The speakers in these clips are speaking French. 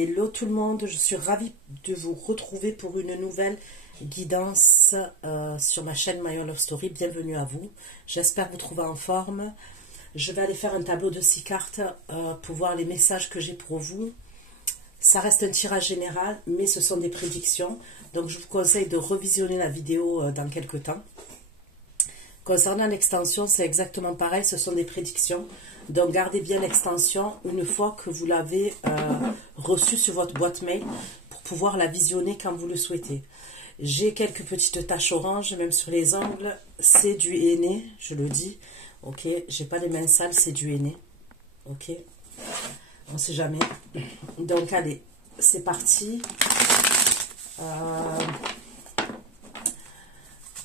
Hello tout le monde, je suis ravie de vous retrouver pour une nouvelle guidance sur ma chaîne My Love Story. Bienvenue à vous, j'espère vous trouver en forme. Je vais aller faire un tableau de 6 cartes pour voir les messages que j'ai pour vous. Ça reste un tirage général, mais ce sont des prédictions. Donc je vous conseille de revisionner la vidéo dans quelques temps. Concernant l'extension, c'est exactement pareil, ce sont des prédictions. Donc gardez bien l'extension une fois que vous l'avez reçue sur votre boîte mail pour pouvoir la visionner quand vous le souhaitez. J'ai quelques petites taches oranges, même sur les ongles. C'est du henné, je le dis. Ok, j'ai pas les mains sales, c'est du henné. Ok, on sait jamais. Donc allez, c'est parti.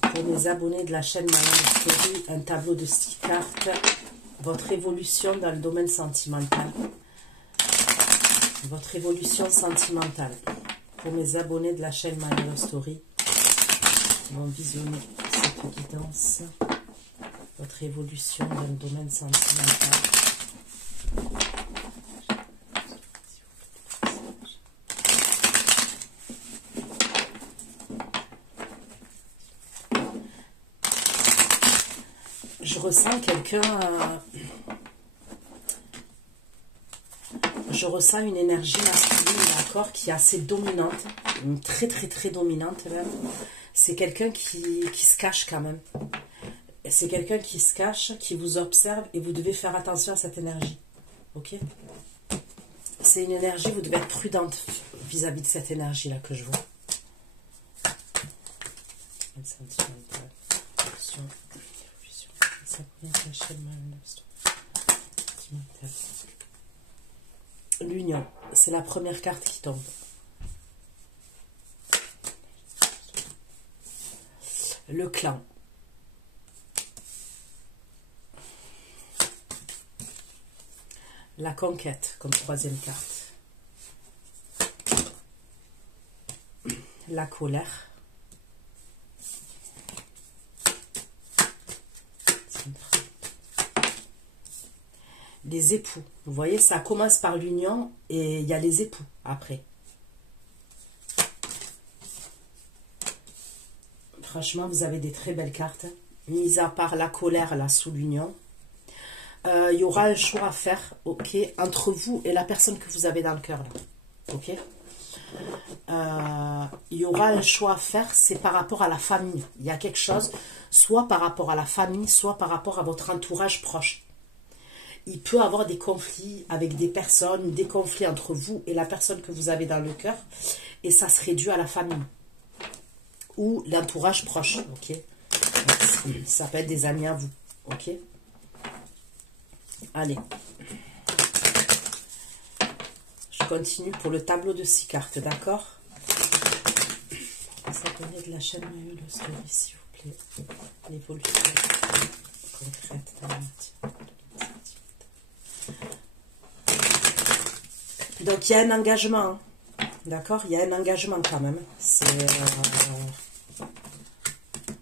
Pour mes abonnés de la chaîne My Love Story, un tableau de 6 cartes. Votre évolution dans le domaine sentimental. Votre évolution sentimentale. Pour mes abonnés de la chaîne My Love Story, qui vont visionner cette guidance. Votre évolution dans le domaine sentimental. Je ressens quelqu'un... je ressens une énergie masculine, d'accord, qui est assez dominante, très dominante même. C'est quelqu'un qui se cache quand même. C'est quelqu'un qui se cache, qui vous observe et vous devez faire attention à cette énergie. Ok? C'est une énergie, vous devez être prudente vis-à-vis de cette énergie-là que je vois. L'union, c'est la première carte qui tombe. Le clan. La conquête comme troisième carte. La colère. Les époux. Vous voyez, ça commence par l'union et il y a les époux après. Franchement, vous avez des très belles cartes. Mis à part la colère, là, sous l'union. Il y aura un choix à faire, ok, entre vous et la personne que vous avez dans le cœur, là. Ok. Il y aura un choix à faire, c'est par rapport à la famille. Il y a quelque chose, soit par rapport à la famille, soit par rapport à votre entourage proche. Il peut y avoir des conflits avec des personnes, des conflits entre vous et la personne que vous avez dans le cœur, et ça se réduit à la famille ou l'entourage proche, ok. Ça peut être des amis à vous, ok. Allez, je continue pour le tableau de 6 cartes, d'accord. S'abonner de la chaîne My Love Story, s'il vous plaît. L'évolution concrète de la matière. Donc, il y a un engagement, hein. D'accord, il y a un engagement quand même.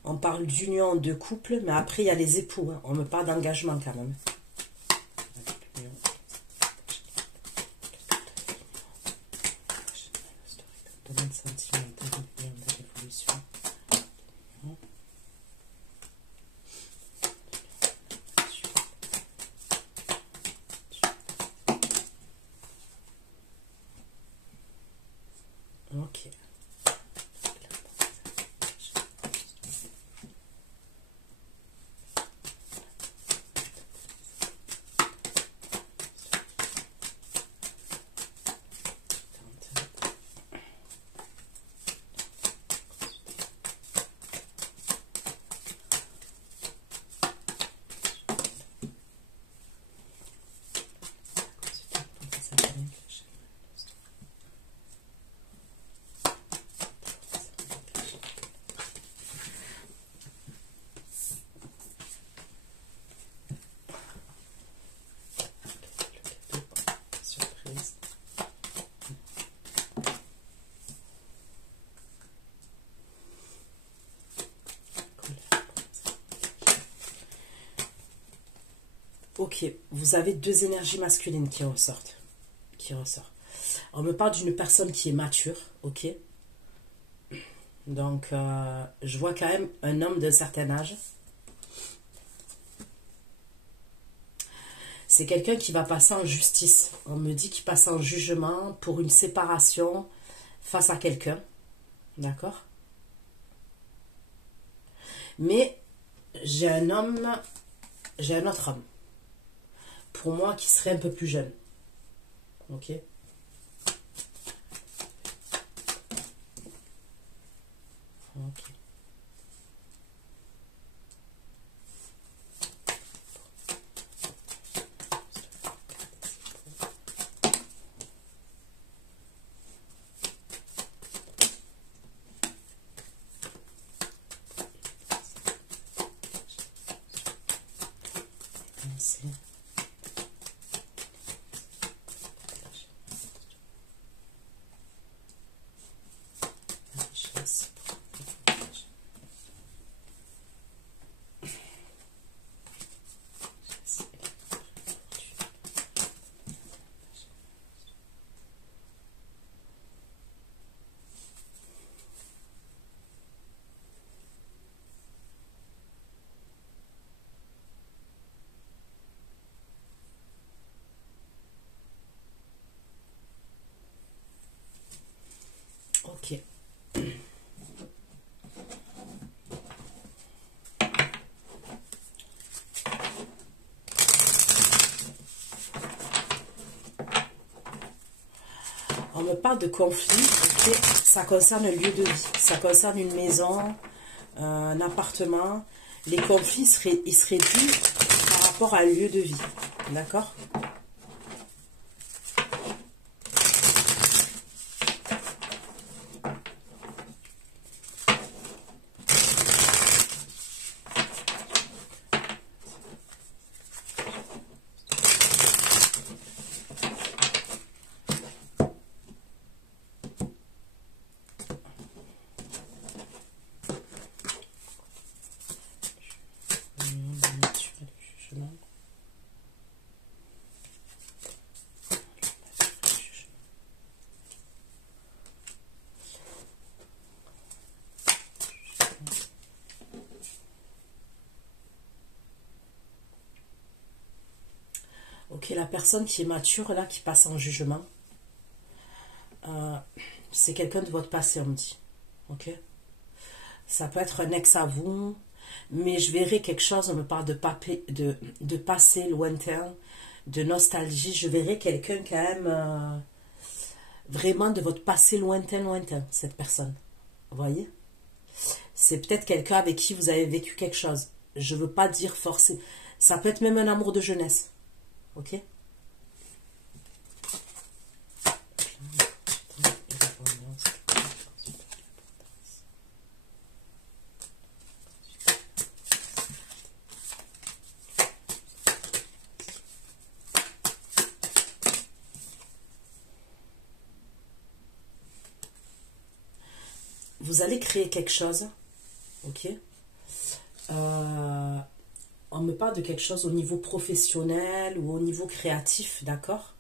On parle d'union, de couple, mais après, il y a les époux. Hein. On me parle d'engagement quand même. Ok. Ok, vous avez deux énergies masculines qui ressortent. On me parle d'une personne qui est mature, ok? Donc, je vois quand même un homme d'un certain âge. C'est quelqu'un qui va passer en justice. On me dit qu'il passe en jugement pour une séparation face à quelqu'un. D'accord? Mais j'ai un autre homme. Pour moi, qui serait un peu plus jeune. Ok? Ok. Ok. On me parle de conflit, ok. Ça concerne un lieu de vie, ça concerne une maison, un appartement. Les conflits ils seraient dus par rapport à un lieu de vie, d'accord? Ok, la personne qui est mature, là, qui passe en jugement, c'est quelqu'un de votre passé, on me dit. Ok? Ça peut être un ex à vous, mais je verrai quelque chose, on me parle de passé lointain, de nostalgie. Je verrai quelqu'un quand même, vraiment de votre passé lointain, cette personne. Vous voyez? C'est peut-être quelqu'un avec qui vous avez vécu quelque chose. Je ne veux pas dire forcé. Ça peut être même un amour de jeunesse. Ok? Vous allez créer quelque chose. Ok? On me parle de quelque chose au niveau professionnel ou au niveau créatif, d'accord?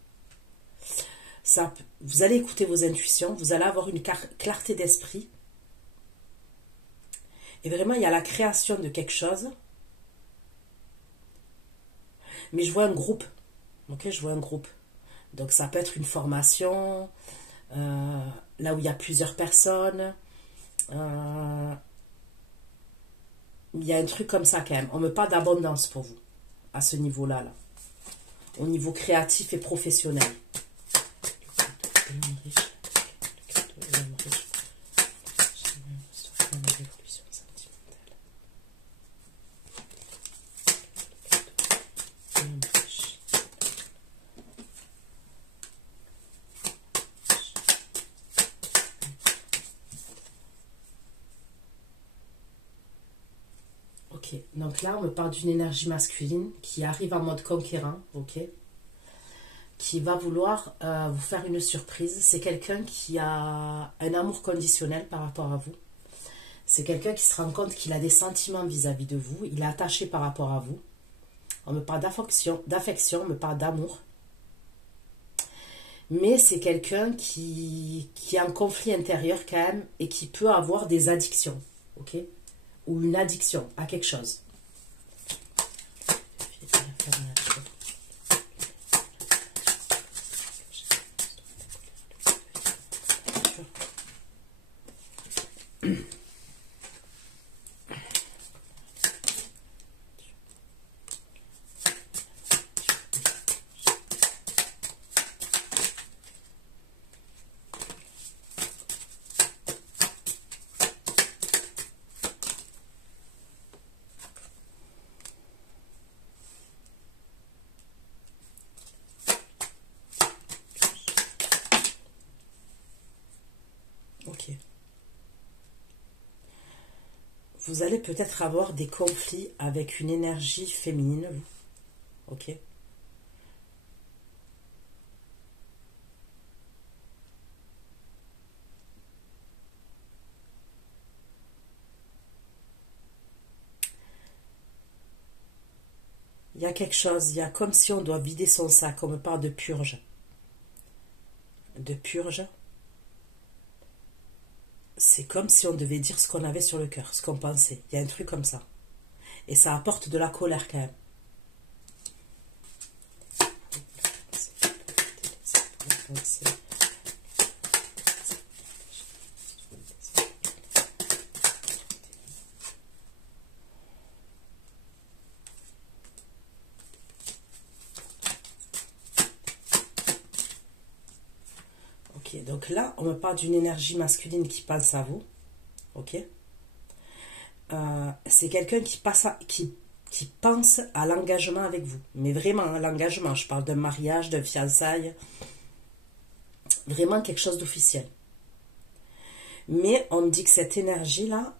Vous allez écouter vos intuitions, vous allez avoir une clarté d'esprit. Et vraiment, il y a la création de quelque chose. Mais je vois un groupe. Ok, je vois un groupe. Donc ça peut être une formation, là où il y a plusieurs personnes. Il y a un truc comme ça quand même. On me parle d'abondance pour vous, à ce niveau-là, là. Au niveau créatif et professionnel. Ok, donc là on me parle d'une énergie masculine qui arrive en mode conquérant, ok, qui va vouloir vous faire une surprise. C'est quelqu'un qui a un amour conditionnel par rapport à vous. C'est quelqu'un qui se rend compte qu'il a des sentiments vis-à-vis de vous, il est attaché par rapport à vous. On me parle d'affection, on me parle d'amour. Mais c'est quelqu'un qui a un conflit intérieur quand même et qui peut avoir des addictions, ok? Ou une addiction à quelque chose. Ok. Vous allez peut-être avoir des conflits avec une énergie féminine, vous. Ok. Il y a quelque chose, il y a comme si on doit vider son sac, on me parle de purge. De purge. C'est comme si on devait dire ce qu'on avait sur le cœur, ce qu'on pensait. Il y a un truc comme ça. Et ça apporte de la colère quand même. Ok, donc là, on me parle d'une énergie masculine qui pense à vous. Ok. C'est quelqu'un qui pense à l'engagement avec vous. Mais vraiment, hein, l'engagement, je parle d'un mariage, d'un fiançailles. Vraiment quelque chose d'officiel. Mais on me dit que cette énergie-là,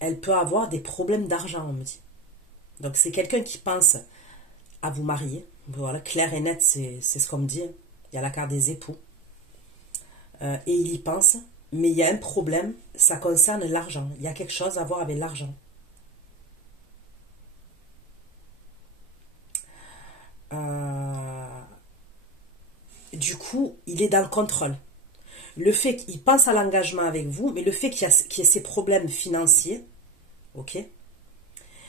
elle peut avoir des problèmes d'argent, on me dit. Donc c'est quelqu'un qui pense à vous marier. Voilà, clair et net, c'est ce qu'on me dit. Il y a la carte des époux. Et il y pense. Mais il y a un problème, ça concerne l'argent. Il y a quelque chose à voir avec l'argent. Du coup, il est dans le contrôle. Le fait qu'il pense à l'engagement avec vous, mais le fait qu'il y ait ces problèmes financiers, ok,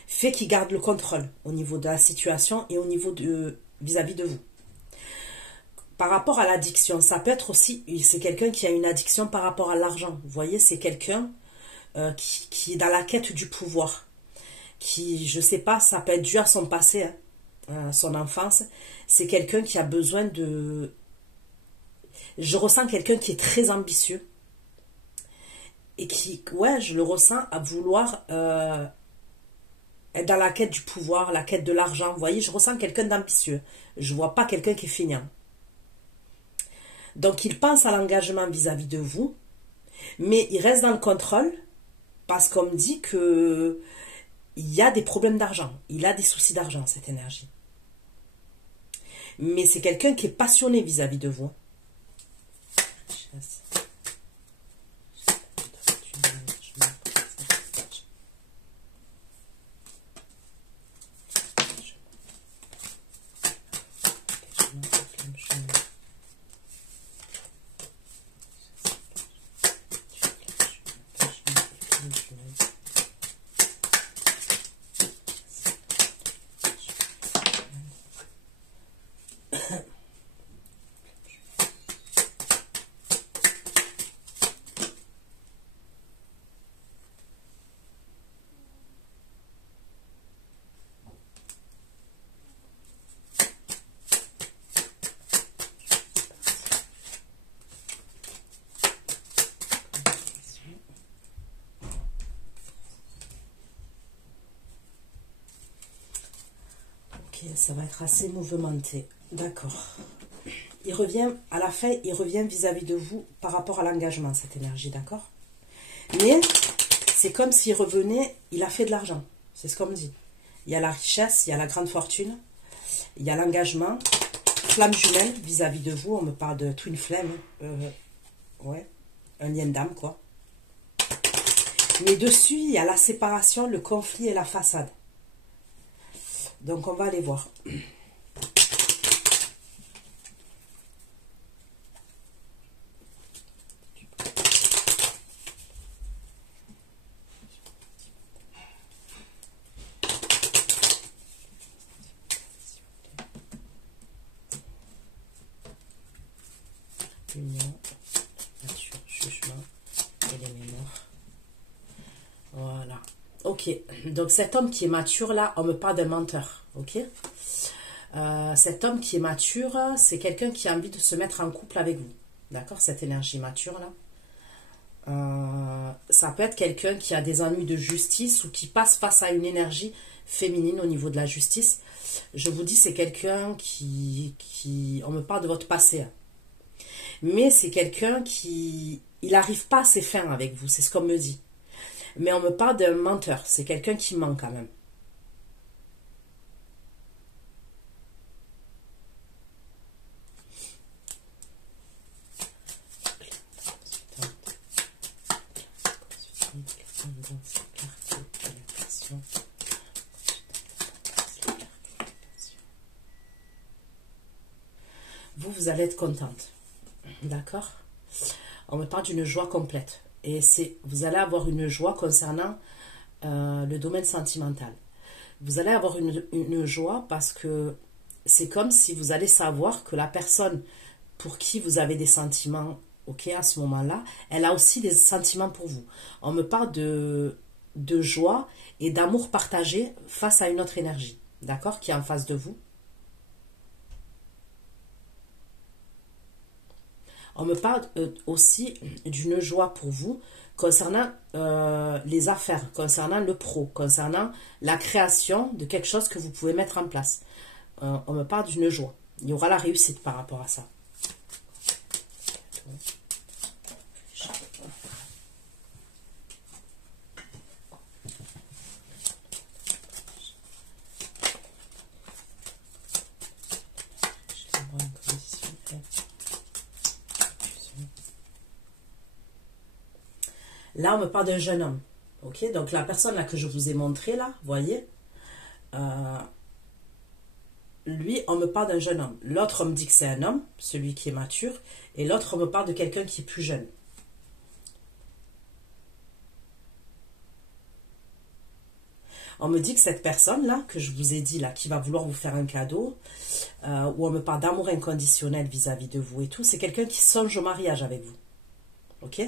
fait qu'il garde le contrôle au niveau de la situation et au niveau de vis-à-vis de vous. Par rapport à l'addiction, ça peut être aussi, c'est quelqu'un qui a une addiction par rapport à l'argent. Vous voyez, c'est quelqu'un qui est dans la quête du pouvoir. Qui, je sais pas, ça peut être dû à son passé, hein, à son enfance. C'est quelqu'un qui a besoin de... Je ressens quelqu'un qui est très ambitieux. Et qui, ouais, je le ressens à vouloir être dans la quête du pouvoir, la quête de l'argent. Vous voyez, je ressens quelqu'un d'ambitieux. Je vois pas quelqu'un qui est feignant. Donc, il pense à l'engagement vis-à-vis de vous, mais il reste dans le contrôle parce qu'on me dit que il y a des problèmes d'argent. Il a des soucis d'argent, cette énergie. Mais c'est quelqu'un qui est passionné vis-à-vis de vous. Ok, ça va être assez mouvementé. D'accord. Il revient, à la fin, il revient vis-à-vis de vous par rapport à l'engagement, cette énergie, d'accord? Mais c'est comme s'il revenait, il a fait de l'argent. C'est ce qu'on me dit. Il y a la richesse, il y a la grande fortune, il y a l'engagement. Flamme jumelle vis-à-vis de vous, on me parle de twin flame. Ouais, un lien d'âme, quoi. Mais dessus, il y a la séparation, le conflit et la façade. Donc, on va aller voir. union, nature, jugement et les mémoires. Voilà. Ok. Donc cet homme qui est mature là, on me parle d'un menteur. Ok. Cet homme qui est mature, c'est quelqu'un qui a envie de se mettre en couple avec vous. D'accord? Cette énergie mature là. Ça peut être quelqu'un qui a des ennuis de justice ou qui passe face à une énergie féminine au niveau de la justice. Je vous dis, c'est quelqu'un on me parle de votre passé. Hein. Mais c'est quelqu'un il n'arrive pas à ses fins avec vous, c'est ce qu'on me dit. Mais on me parle d'un menteur, c'est quelqu'un qui ment quand même. Vous allez être contente. D'accord? On me parle d'une joie complète. Et vous allez avoir une joie concernant le domaine sentimental. Vous allez avoir une joie parce que c'est comme si vous allez savoir que la personne pour qui vous avez des sentiments, ok, à ce moment-là, elle a aussi des sentiments pour vous. On me parle de joie et d'amour partagé face à une autre énergie, d'accord, qui est en face de vous. On me parle aussi d'une joie pour vous concernant les affaires, concernant le pro, concernant la création de quelque chose que vous pouvez mettre en place. On me parle d'une joie. Il y aura la réussite par rapport à ça. Là, on me parle d'un jeune homme. Ok, donc la personne là que je vous ai montré là, voyez, lui, on me parle d'un jeune homme. L'autre, on me dit que c'est un homme, celui qui est mature, et l'autre, on me parle de quelqu'un qui est plus jeune. On me dit que cette personne-là, que je vous ai dit, là, qui va vouloir vous faire un cadeau, où on me parle d'amour inconditionnel vis-à-vis de vous et tout, c'est quelqu'un qui songe au mariage avec vous. Ok?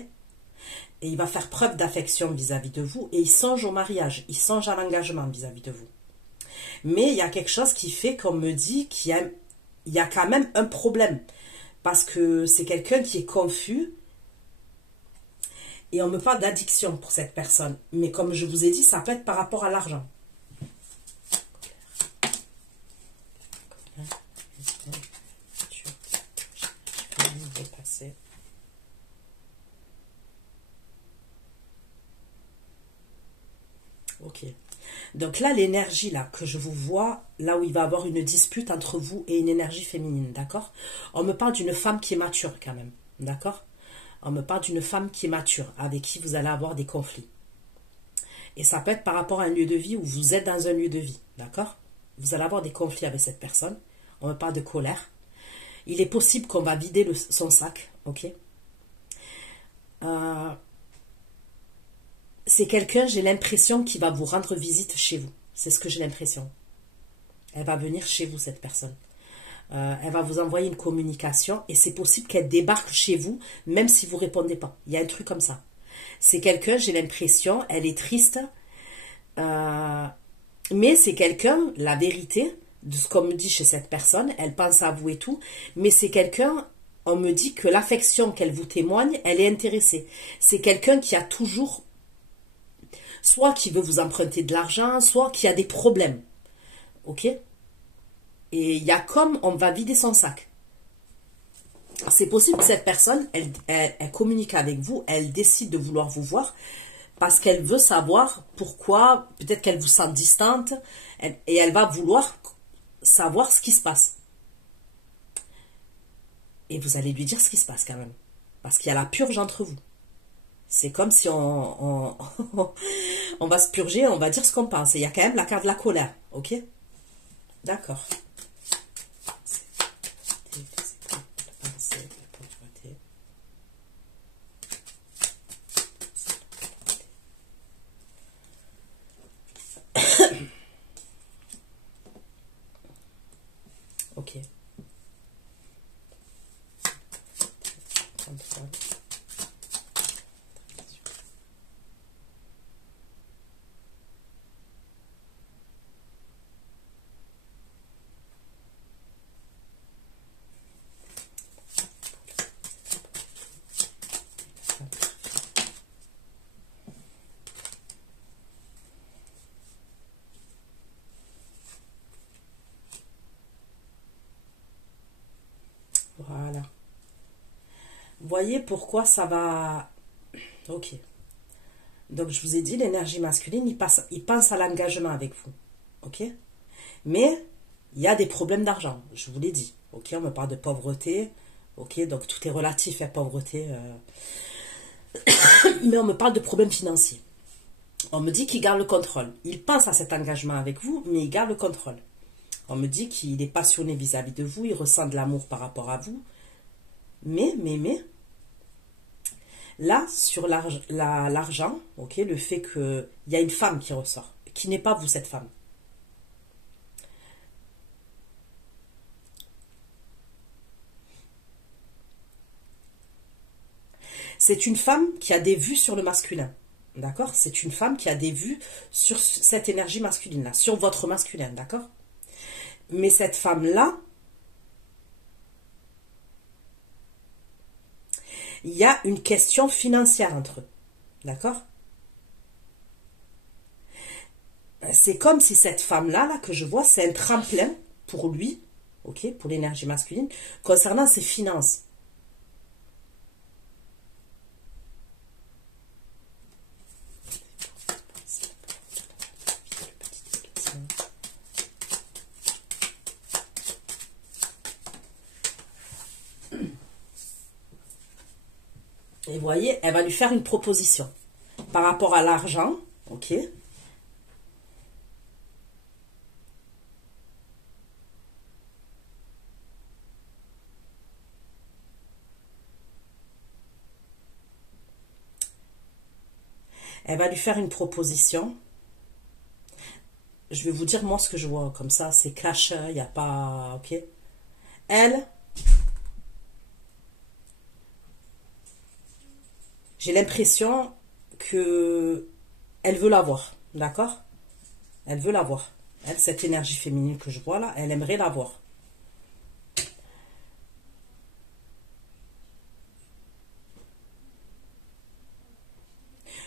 Et il va faire preuve d'affection vis-à-vis de vous, et il songe au mariage, il songe à l'engagement vis-à-vis de vous. Mais il y a quelque chose qui fait qu'on me dit qu'il y a quand même un problème, parce que c'est quelqu'un qui est confus, et on me parle d'addiction pour cette personne. Mais comme je vous ai dit, ça peut être par rapport à l'argent. Ok. Donc là, l'énergie là que je vous vois, là où il va y avoir une dispute entre vous et une énergie féminine, d'accord? On me parle d'une femme qui est mature quand même, d'accord? On me parle d'une femme qui est mature, avec qui vous allez avoir des conflits. Et ça peut être par rapport à un lieu de vie où vous êtes dans un lieu de vie, d'accord? Vous allez avoir des conflits avec cette personne. On me parle de colère. Il est possible qu'on va vider son sac, ok? C'est quelqu'un, j'ai l'impression, qui va vous rendre visite chez vous. C'est ce que j'ai l'impression. Elle va venir chez vous, cette personne. Elle va vous envoyer une communication et c'est possible qu'elle débarque chez vous, même si vous ne répondez pas. Il y a un truc comme ça. C'est quelqu'un, j'ai l'impression, elle est triste, mais c'est quelqu'un, la vérité, de ce qu'on me dit chez cette personne, elle pense à vous et tout, mais c'est quelqu'un, on me dit que l'affection qu'elle vous témoigne, elle est intéressée. C'est quelqu'un qui a toujours, soit qui veut vous emprunter de l'argent, soit qui a des problèmes. Ok? Et il y a comme on va vider son sac. C'est possible que cette personne, elle communique avec vous, elle décide de vouloir vous voir parce qu'elle veut savoir pourquoi, peut-être qu'elle vous sent distante, et elle va vouloir savoir ce qui se passe. Et vous allez lui dire ce qui se passe quand même. Parce qu'il y a la purge entre vous. C'est comme si on va se purger, on va dire ce qu'on pense. Et il y a quand même la carte de la colère, ok? D'accord. Ok. Voilà. Vous voyez pourquoi ça va... Ok. Donc, je vous ai dit, l'énergie masculine, il pense à l'engagement avec vous. Ok. Mais, il y a des problèmes d'argent, je vous l'ai dit. Ok, on me parle de pauvreté. Ok, donc tout est relatif à pauvreté. Mais on me parle de problèmes financiers. On me dit qu'il garde le contrôle. Il pense à cet engagement avec vous, mais il garde le contrôle. On me dit qu'il est passionné vis-à-vis de vous, il ressent de l'amour par rapport à vous. Mais, là, sur l'argent, ok, le fait qu'il y a une femme qui ressort, qui n'est pas vous, cette femme. C'est une femme qui a des vues sur le masculin. D'accord? C'est une femme qui a des vues sur cette énergie masculine-là, sur votre masculin, d'accord? Mais cette femme-là, il y a une question financière entre eux. D'accord? C'est comme si cette femme-là, là, que je vois, c'est un tremplin pour lui, ok, pour l'énergie masculine, concernant ses finances. Et vous voyez, elle va lui faire une proposition par rapport à l'argent, ok? Elle va lui faire une proposition. Je vais vous dire moi ce que je vois comme ça, c'est clash, il n'y a pas, ok? Elle, j'ai l'impression que elle veut l'avoir, d'accord? Elle veut l'avoir. Elle, cette énergie féminine que je vois là, elle aimerait l'avoir.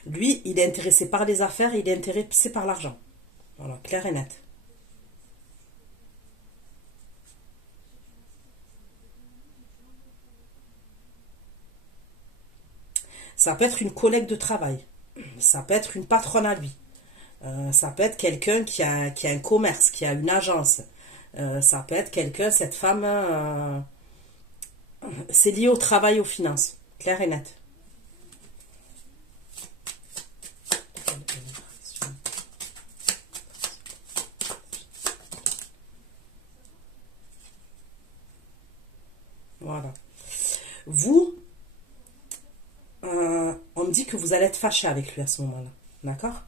Lui, il est intéressé par les affaires, il est intéressé par l'argent. Voilà, clair et net. Ça peut être une collègue de travail. Ça peut être une patronne à lui. Ça peut être quelqu'un qui a un commerce, qui a une agence. Ça peut être quelqu'un, cette femme, c'est lié au travail, aux finances. Clair et net. Voilà. Vous, on me dit que vous allez être fâché avec lui à ce moment-là. D'accord?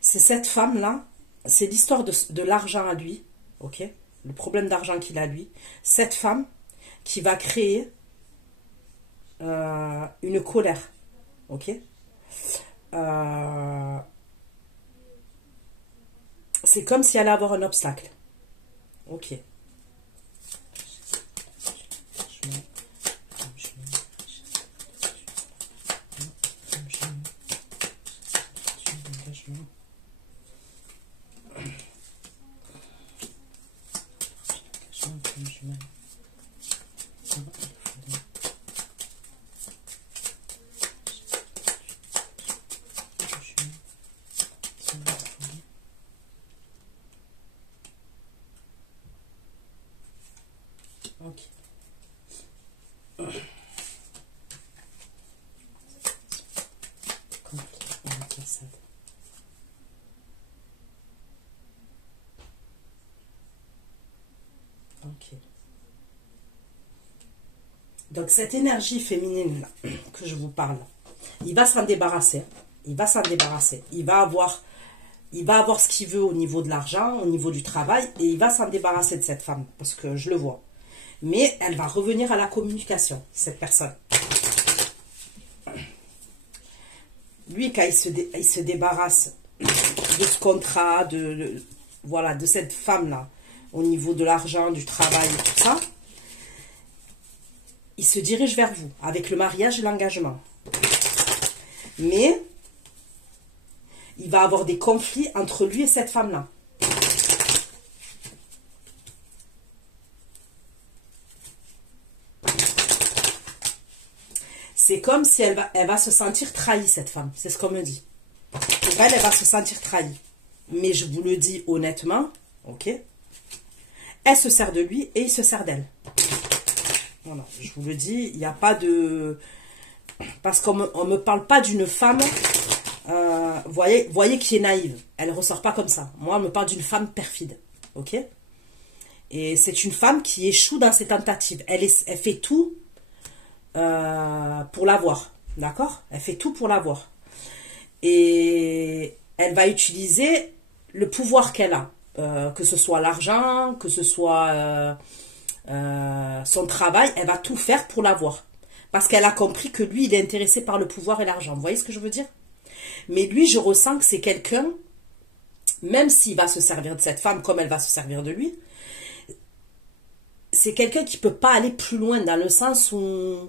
C'est cette femme-là, c'est l'histoire de l'argent à lui, ok? Le problème d'argent qu'il a lui. Cette femme qui va créer une colère, ok? Euh, c'est comme si elle allait avoir un obstacle, ok? Ok. Ok. Donc cette énergie féminine là, que je vous parle, il va s'en débarrasser. Il va s'en débarrasser. Il va avoir il va avoir ce qu'il veut au niveau de l'argent, au niveau du travail, et il va s'en débarrasser de cette femme, parce que je le vois. Mais elle va revenir à la communication, cette personne. Lui, quand il se débarrasse de ce contrat, voilà, de cette femme-là, au niveau de l'argent, du travail et tout ça, il se dirige vers vous, avec le mariage et l'engagement. Mais, il va avoir des conflits entre lui et cette femme-là. C'est comme si elle va se sentir trahie, cette femme. C'est ce qu'on me dit. Pour elle, elle va se sentir trahie. Mais je vous le dis honnêtement, ok? Elle se sert de lui et il se sert d'elle. Voilà, je vous le dis, il n'y a pas de... Parce qu'on ne me parle pas d'une femme, voyez qui est naïve. Elle ne ressort pas comme ça. Moi, on me parle d'une femme perfide, ok? Et c'est une femme qui échoue dans ses tentatives. Elle fait tout pour l'avoir, d'accord? Elle fait tout pour l'avoir. Et elle va utiliser le pouvoir qu'elle a, que ce soit l'argent, que ce soit son travail, elle va tout faire pour l'avoir. Parce qu'elle a compris que lui, il est intéressé par le pouvoir et l'argent. Vous voyez ce que je veux dire? Mais lui, je ressens que c'est quelqu'un, même s'il va se servir de cette femme comme elle va se servir de lui, c'est quelqu'un qui ne peut pas aller plus loin dans le sens où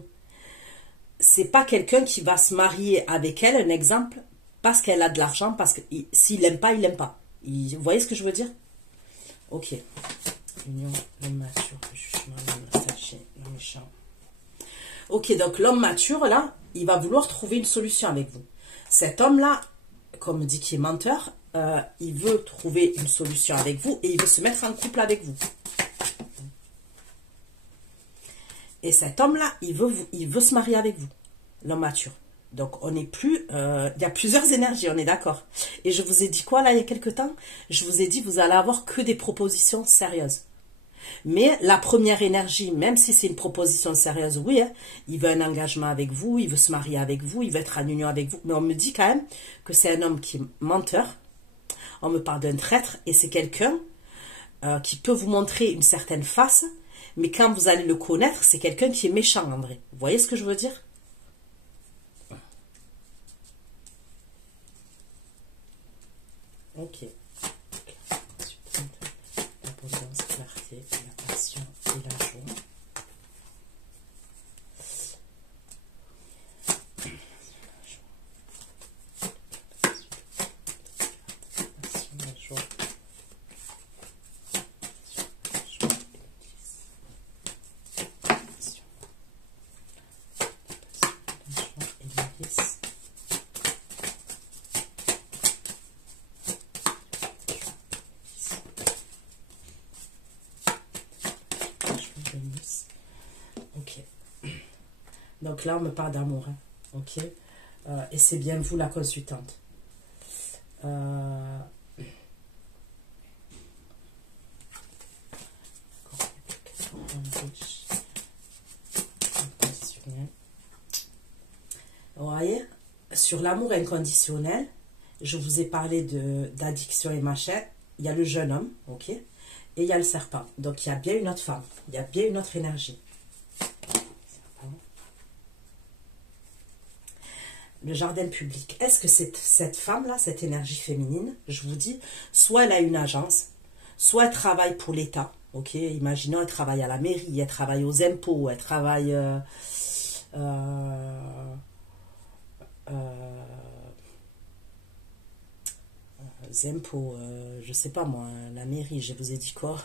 c'est pas quelqu'un qui va se marier avec elle, un exemple, parce qu'elle a de l'argent, parce que s'il l'aime pas, il l'aime pas. Vous voyez ce que je veux dire? Ok. Union, l'homme mature, le jugement, l'homme nostalgie, l'homme méchant. Ok, donc l'homme mature, là, il va vouloir trouver une solution avec vous. Cet homme-là, comme dit qu'il est menteur, il veut trouver une solution avec vous et il veut se mettre en couple avec vous. Et cet homme-là, il veut se marier avec vous, l'homme mature. Donc, on n'est plus... il y a plusieurs énergies, on est d'accord. Et je vous ai dit quoi, là, il y a quelque temps? Je vous ai dit, vous allez avoir que des propositions sérieuses. Mais la première énergie, même si c'est une proposition sérieuse, oui, hein, il veut un engagement avec vous, il veut se marier avec vous, il veut être en union avec vous. Mais on me dit quand même que c'est un homme qui est menteur. On me parle d'un traître et c'est quelqu'un qui peut vous montrer une certaine face. Mais quand vous allez le connaître, c'est quelqu'un qui est méchant, en vrai. Vous voyez ce que je veux dire? Ok. L'abondance, clarté, la passion et la joie. La joie. Ok. Donc là, on me parle d'amour. Hein. Ok. Et c'est bien vous la consultante. Vous voyez, sur l'amour inconditionnel, je vous ai parlé d'addiction et machin. Il y a le jeune homme, ok, et il y a le serpent. Donc il y a bien une autre femme, il y a bien une autre énergie. Le jardin public. Est-ce que cette femme-là, cette énergie féminine, je vous dis, soit elle a une agence, soit elle travaille pour l'État. Ok, imaginons, elle travaille à la mairie, elle travaille aux impôts, elle travaille aux impôts, je sais pas moi, la mairie, je vous ai dit quoi,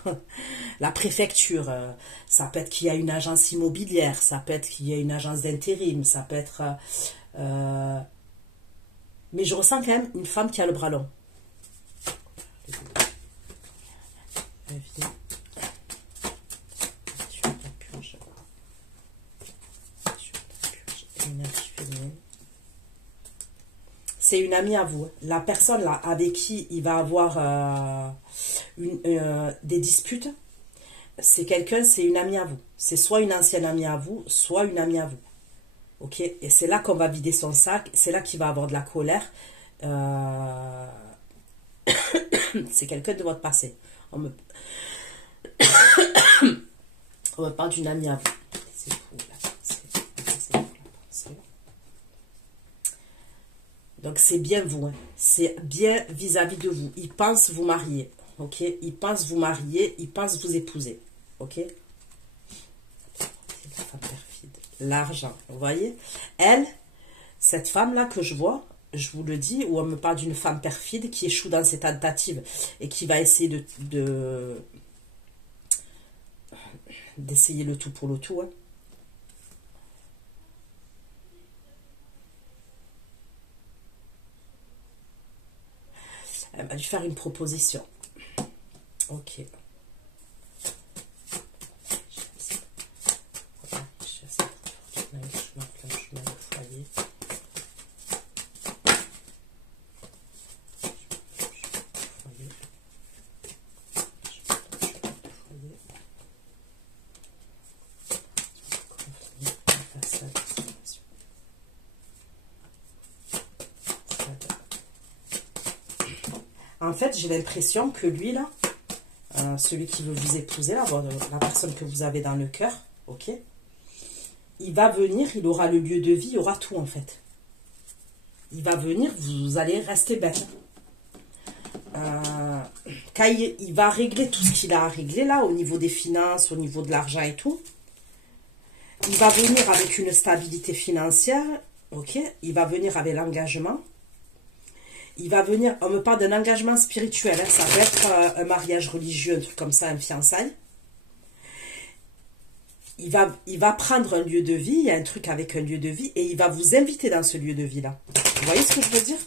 la préfecture, ça peut être qu'il y a une agence immobilière, ça peut être qu'il y a une agence d'intérim, ça peut être... mais je ressens quand même une femme qui a le bras long. C'est une amie à vous. La personne là avec qui il va avoir des disputes, c'est quelqu'un, c'est une amie à vous. C'est soit une ancienne amie à vous, soit une amie à vous. Ok, et c'est là qu'on va vider son sac, c'est là qu'il va avoir de la colère. C'est quelqu'un de votre passé. On me, on me parle d'une amie à vous. C'est pour la pensée. Donc c'est bien vous. Hein. C'est bien vis-à-vis de vous. Il pense vous marier. Ok? Il pense vous marier. Il pense vous épouser. Ok? La femme perfide. L'argent. Vous voyez? Elle, cette femme-là que je vois, je vous le dis, où on me parle d'une femme perfide qui échoue dans ses tentatives et qui va essayer d'essayer le tout pour le tout. Hein. Elle va lui faire une proposition. Ok. En fait, j'ai l'impression que lui, là, celui qui veut vous épouser, là, la personne que vous avez dans le cœur, ok, il va venir, il aura le lieu de vie, il aura tout, en fait. Il va venir, vous allez rester bête. Quand il va régler tout ce qu'il a à régler, là, au niveau des finances, au niveau de l'argent et tout, il va venir avec une stabilité financière, ok, il va venir avec l'engagement. Il va venir, on me parle d'un engagement spirituel, hein, ça peut être un mariage religieux, un truc comme ça, un fiançailles. Il va prendre un lieu de vie, il y a un truc avec un lieu de vie, et il va vous inviter dans ce lieu de vie-là. Vous voyez ce que je veux dire?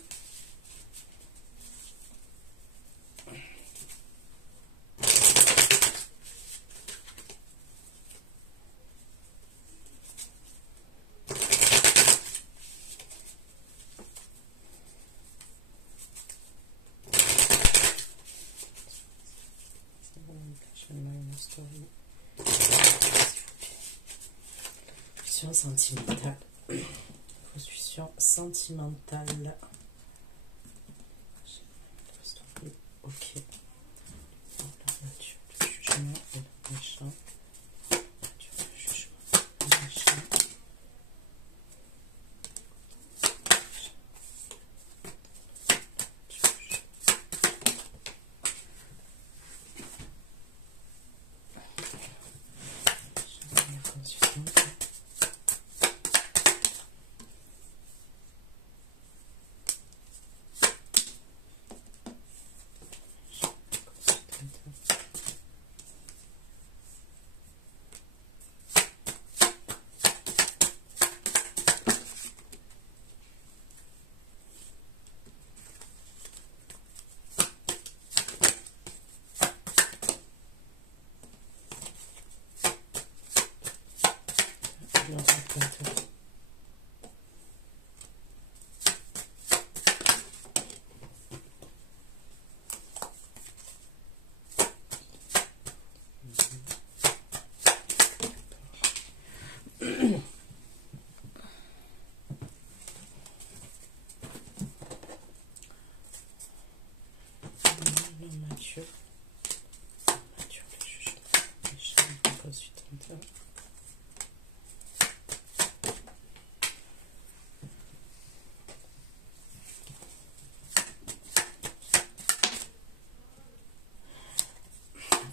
Sentimentale. Position sentimentale. Ok. La nature du jugement et le méchant. La nature du jugement et le méchant.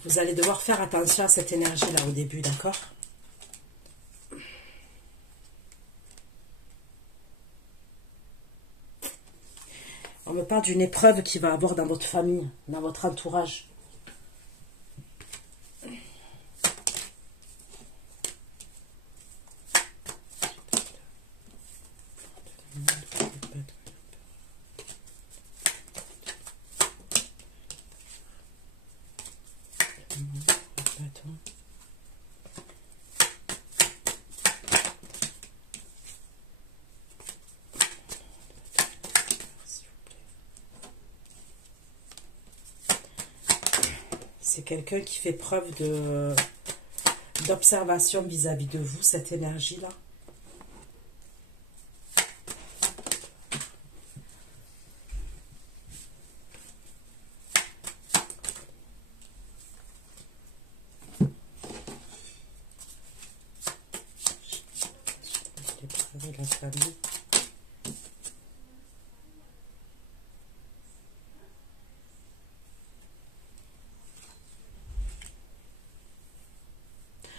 Vous allez devoir faire attention à cette énergie-là au début, d'accord? On me parle d'une épreuve qu'il va avoir dans votre famille, dans votre entourage. C'est quelqu'un qui fait preuve d'observation vis-à-vis de vous, cette énergie-là. de la famille.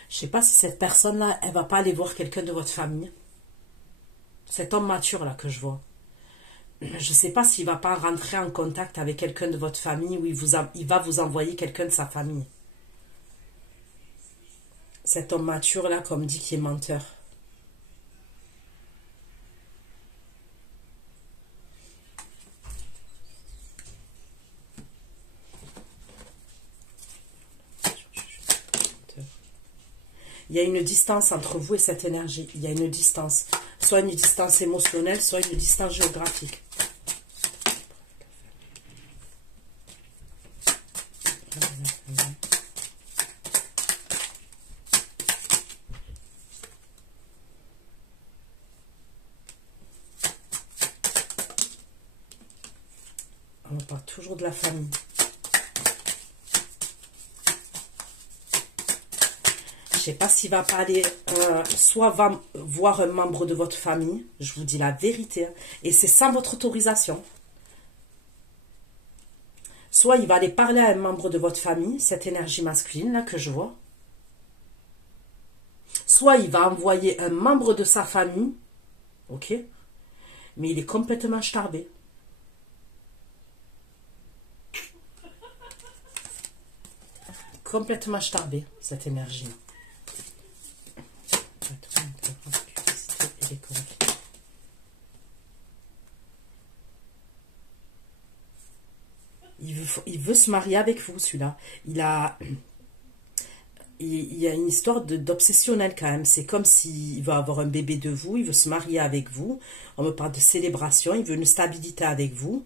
Je sais pas si cette personne-là, elle va pas aller voir quelqu'un de votre famille. Cet homme mature là que je vois. Je sais pas s'il va pas rentrer en contact avec quelqu'un de votre famille ou il va vous envoyer quelqu'un de sa famille. Cet homme mature là, comme dit, qui est menteur. Il y a une distance entre vous et cette énergie. Il y a une distance. Soit une distance émotionnelle, soit une distance géographique. On parle toujours de la famille. Je ne sais pas s'il va pas aller, soit va voir un membre de votre famille, je vous dis la vérité, hein, et c'est sans votre autorisation. Soit il va aller parler à un membre de votre famille, cette énergie masculine là que je vois. Soit il va envoyer un membre de sa famille, ok, mais il est complètement starbé. Complètement starbé, cette énergie. Il veut se marier avec vous, celui-là. Il y a une histoire d'obsessionnel quand même. C'est comme s'il veut avoir un bébé de vous, il veut se marier avec vous. On me parle de célébration, il veut une stabilité avec vous.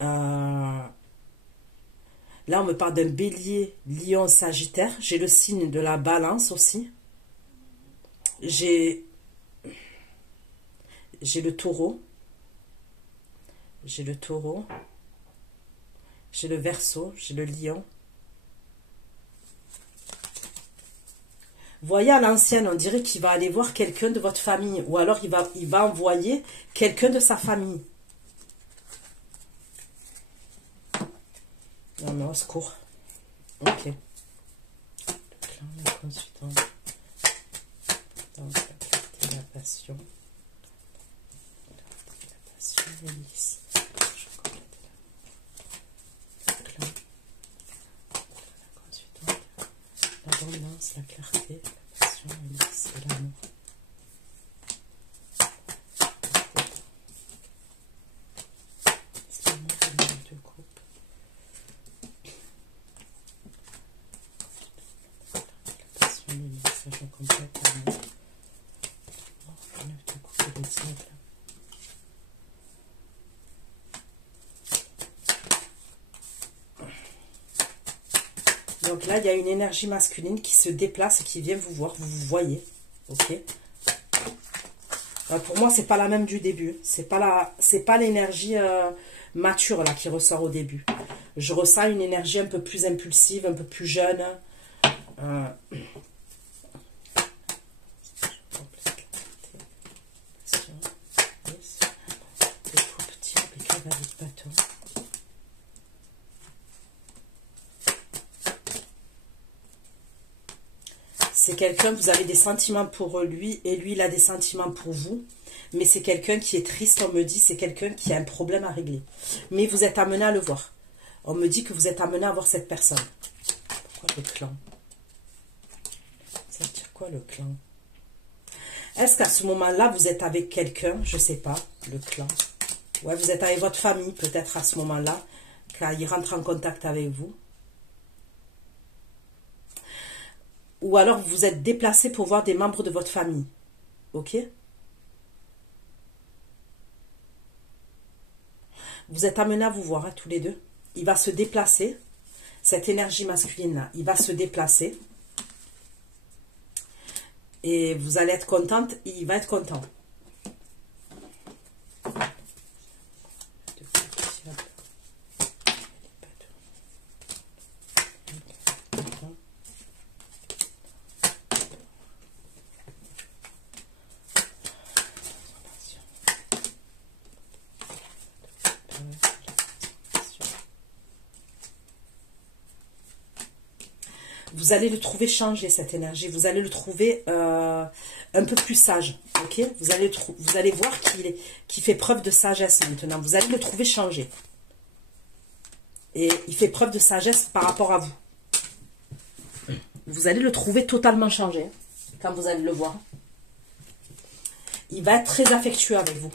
Là, on me parle d'un bélier, lion, sagittaire. J'ai le signe de la balance aussi. J'ai le taureau. J'ai le taureau. J'ai le verseau. J'ai le lion. Voyez, à l'ancienne, on dirait qu'il va aller voir quelqu'un de votre famille. Ou alors, il va envoyer quelqu'un de sa famille. Non, mais au secours. Ok. Le clan, le consultant. Donc, la passion. La passion, l'hélice. Je complète le clan. La consultante. L'abondance, la clarté, la passion, l'hélice et l'amour. C'est l'amour et l'amour de groupe. La passion, l'hélice, je complète l'amour. Donc là, il y a une énergie masculine qui se déplace et qui vient vous voir. Vous vous voyez. Ok. Pour moi, c'est pas la même du début. C'est pas l'énergie mature là qui ressort au début. Je ressens une énergie un peu plus impulsive, un peu plus jeune. C'est quelqu'un, vous avez des sentiments pour lui et lui, il a des sentiments pour vous. Mais c'est quelqu'un qui est triste, on me dit, c'est quelqu'un qui a un problème à régler. Mais vous êtes amené à le voir. On me dit que vous êtes amené à voir cette personne. Pourquoi le clan? Ça veut dire quoi le clan? Est-ce qu'à ce moment-là, vous êtes avec quelqu'un? Je ne sais pas, le clan. Ouais, vous êtes avec votre famille, peut-être à ce moment-là, quand il rentre en contact avec vous. Ou alors vous vous êtes déplacé pour voir des membres de votre famille. Ok? Vous êtes amenés à vous voir, hein, tous les deux. Il va se déplacer. Cette énergie masculine-là, il va se déplacer. Et vous allez être contente, il va être content. vous allez le trouver changé, cette énergie. Vous allez le trouver un peu plus sage. Ok, vous allez voir qu'il fait preuve de sagesse maintenant. Vous allez le trouver changé. Et il fait preuve de sagesse par rapport à vous. Vous allez le trouver totalement changé, quand vous allez le voir. Il va être très affectueux avec vous.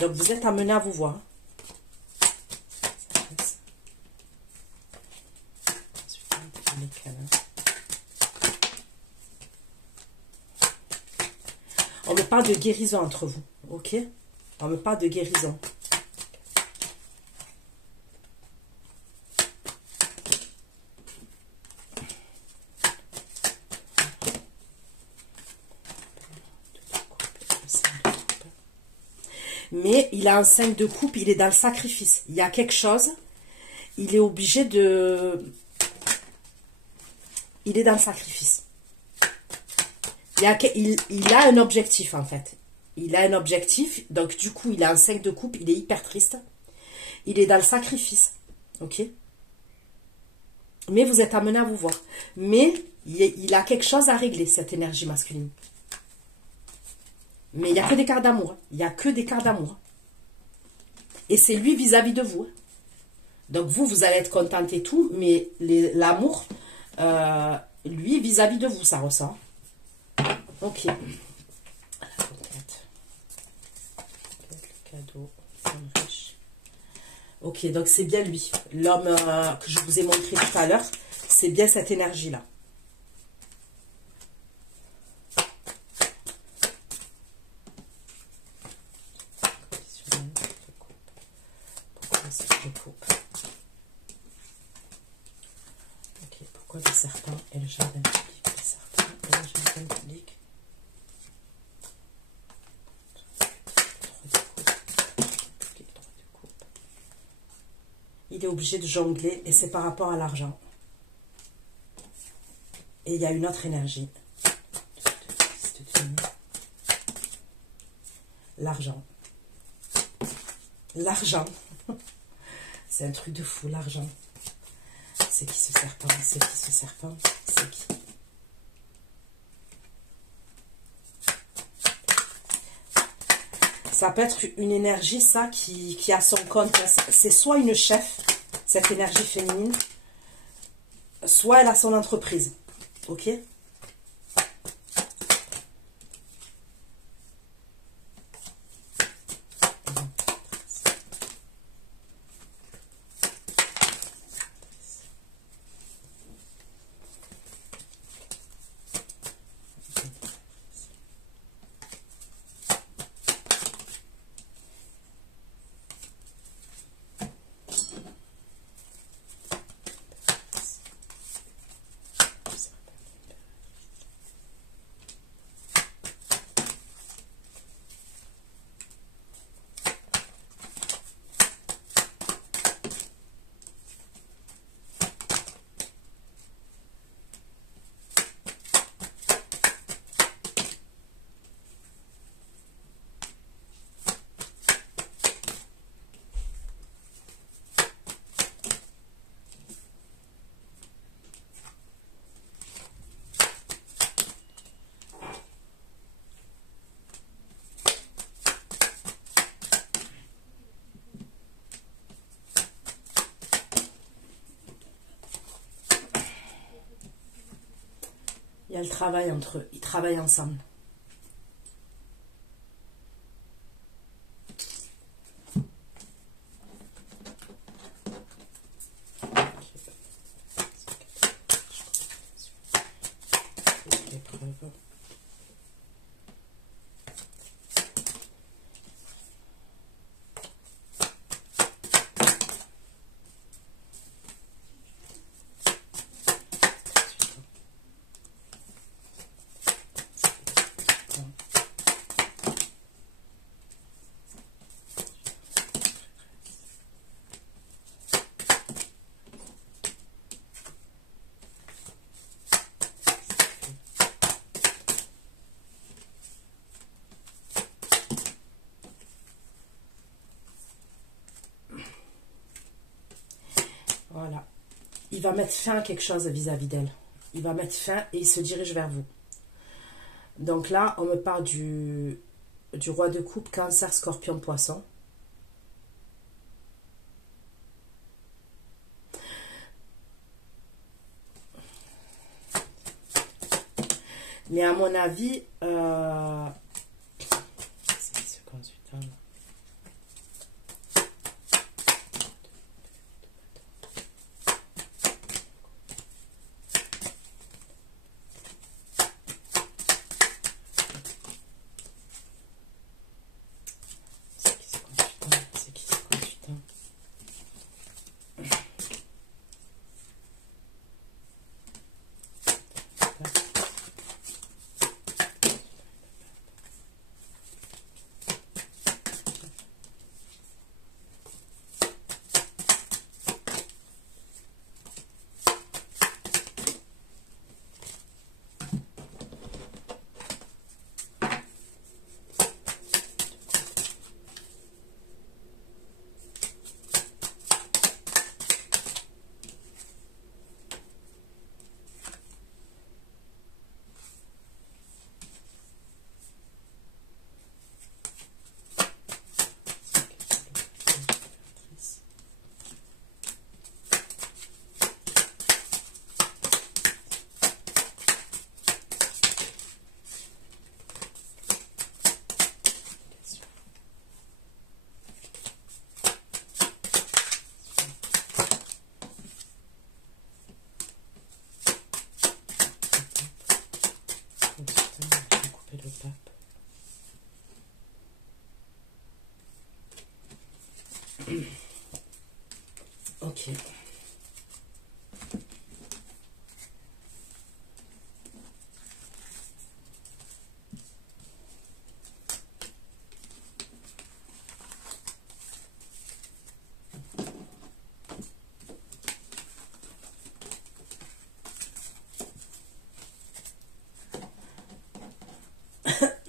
Donc, vous êtes amené à vous voir. On me parle de guérison entre vous, ok? On me parle de guérison. Mais il a un 5 de coupe, il est dans le sacrifice. Il y a quelque chose, il est obligé de... Il est dans le sacrifice. Il a un objectif, en fait. Il a un objectif, donc du coup, il a un 5 de coupe, il est hyper triste. Il est dans le sacrifice, ok? Mais vous êtes amené à vous voir. Mais il a quelque chose à régler, cette énergie masculine. Mais il n'y a que des cartes d'amour. Il n'y a que des cartes d'amour. Et c'est lui vis-à-vis de vous. Donc vous allez être contente et tout, mais l'amour, lui vis-à-vis de vous, ça ressort. Ok. Le cadeau, riche. Ok, donc c'est bien lui. L'homme que je vous ai montré tout à l'heure, c'est bien cette énergie-là. Ok, pourquoi le serpent et le jardin public? Le serpent et le jardin public. Il est obligé de jongler et c'est par rapport à l'argent. Et il y a une autre énergie. L'argent. L'argent. C'est un truc de fou, l'argent. C'est qui ce serpent? C'est qui ce serpent? C'est qui? Ça peut être une énergie, ça, qui a son compte. C'est soit une chef, cette énergie féminine, soit elle a son entreprise. Ok? Il y a le travail entre eux. Ils travaillent ensemble. il va mettre fin à quelque chose vis-à-vis d'elle. Il va mettre fin et il se dirige vers vous. Donc là, on me parle du roi de coupe, cancer, scorpion, poisson. Mais à mon avis, c'est ce consultant là. C'est qui ce consultant? Le pape. Ok.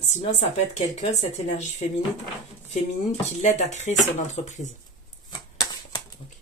Sinon, ça peut être quelqu'un, cette énergie féminine qui l'aide à créer son entreprise. Ok.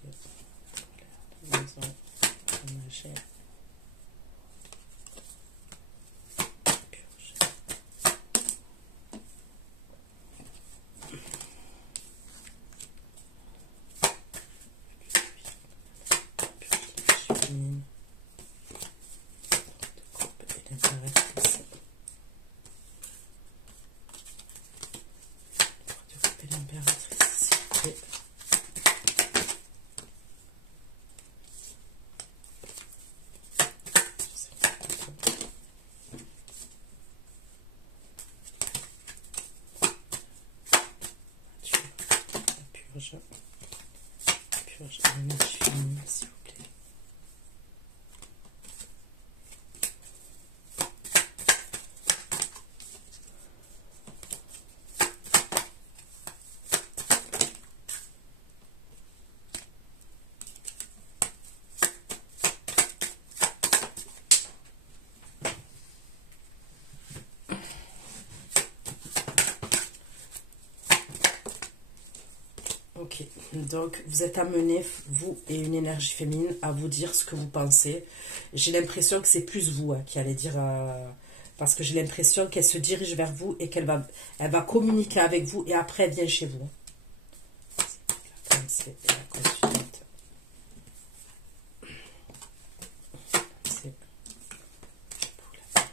Purge l'énergie féminine, s'il vous plaît. Ok, donc vous êtes amené, vous et une énergie féminine, à vous dire ce que vous pensez. J'ai l'impression que c'est plus vous qui allez dire, parce que j'ai l'impression qu'elle se dirige vers vous et elle va communiquer avec vous et après elle vient chez vous. C'est la consultante.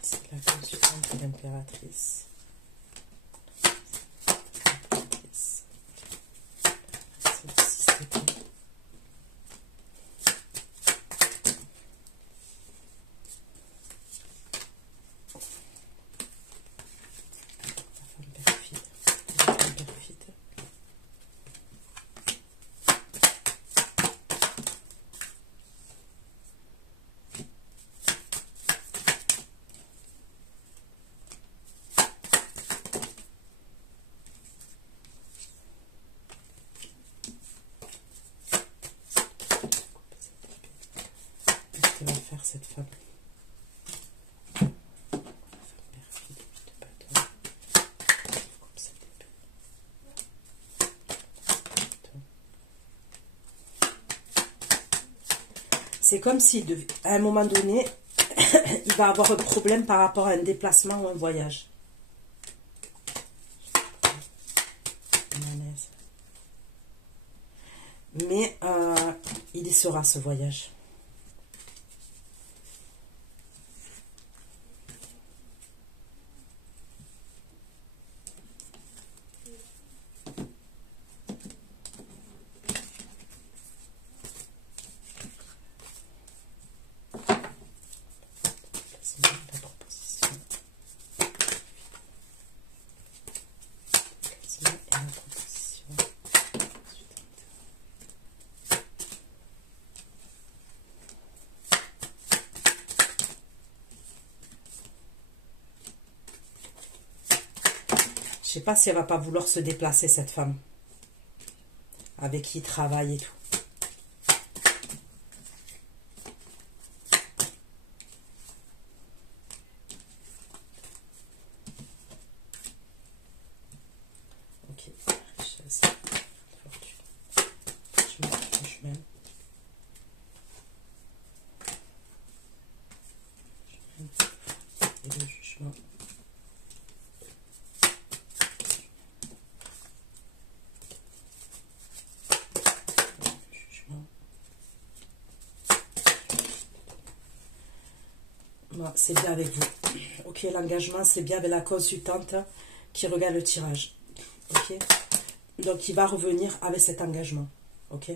C'est la consultante et l'impératrice. Va faire cette femme. C'est comme si, à un moment donné, il va avoir un problème par rapport à un déplacement ou un voyage. Mais il y sera ce voyage. Je sais pas si elle va pas vouloir se déplacer, cette femme. Avec qui il travaille et tout. Ok. Richesse, fortune, jugement. Et le jugement. C'est bien avec vous. Ok, l'engagement, c'est bien avec la consultante qui regarde le tirage. Ok. Donc, il va revenir avec cet engagement. Ok.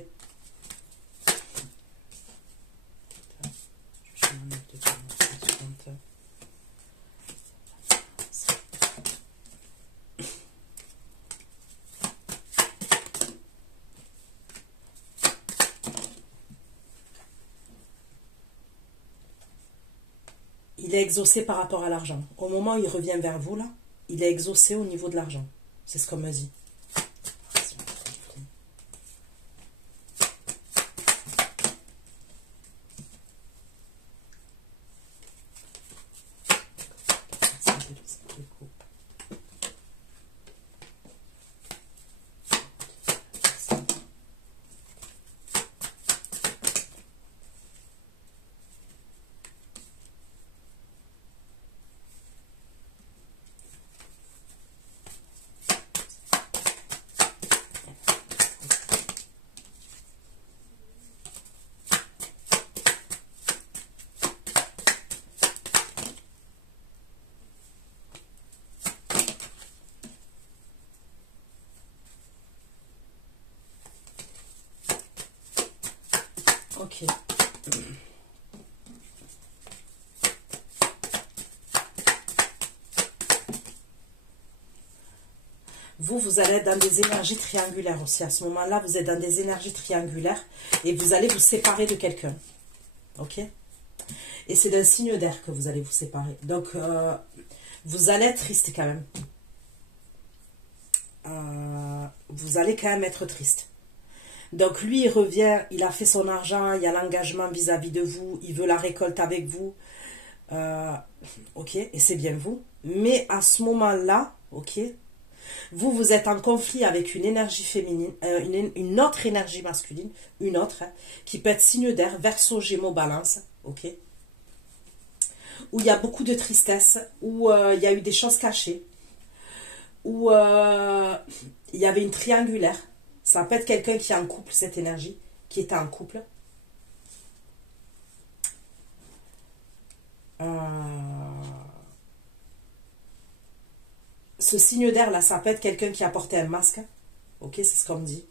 Il est exaucé par rapport à l'argent. Au moment où il revient vers vous, là, il est exaucé au niveau de l'argent. C'est ce qu'on me dit. Ok. Vous allez être dans des énergies triangulaires aussi. À ce moment-là, vous êtes dans des énergies triangulaires et vous allez vous séparer de quelqu'un. Ok? Et c'est d'un signe d'air que vous allez vous séparer. Donc, vous allez être triste quand même. Vous allez quand même être triste. Donc, lui, il revient, il a fait son argent, il y a l'engagement vis-à-vis de vous, il veut la récolte avec vous. Ok, et c'est bien vous. Mais à ce moment-là, ok, vous êtes en conflit avec une énergie féminine, une autre énergie masculine, une autre, hein, qui peut être signe d'air, Verseau, Gémeaux, Balance, ok, où il y a beaucoup de tristesse, où il y a eu des choses cachées, où il y avait une triangulaire. Ça peut être quelqu'un qui est en couple, cette énergie, qui était en couple. Ce signe d'air là, ça peut être quelqu'un qui a porté un masque. Ok, c'est ce qu'on me dit.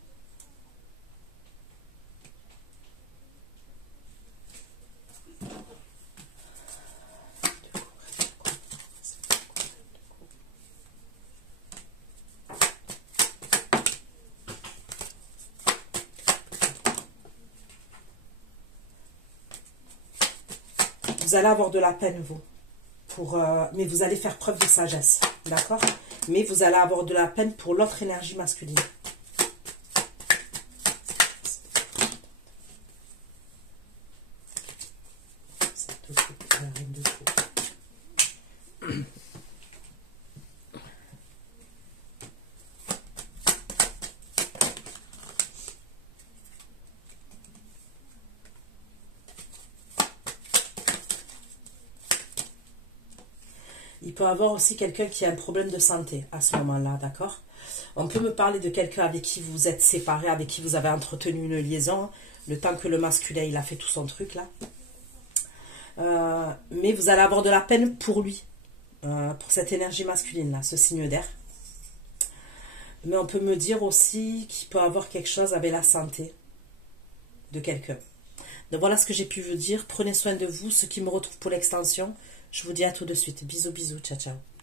Vous allez avoir de la peine, vous. Mais vous allez faire preuve de sagesse. D'accord? Mais vous allez avoir de la peine pour l'autre énergie masculine. il peut y avoir aussi quelqu'un qui a un problème de santé à ce moment-là, d'accord? On peut me parler de quelqu'un avec qui vous êtes séparés, avec qui vous avez entretenu une liaison, le temps que le masculin, il a fait tout son truc, là. Mais vous allez avoir de la peine pour lui, pour cette énergie masculine, là, ce signe d'air. Mais on peut me dire aussi qu'il peut avoir quelque chose avec la santé de quelqu'un. Donc voilà ce que j'ai pu vous dire. Prenez soin de vous. Ceux qui me retrouvent pour l'extension, je vous dis à tout de suite. Bisous, bisous. Ciao, ciao.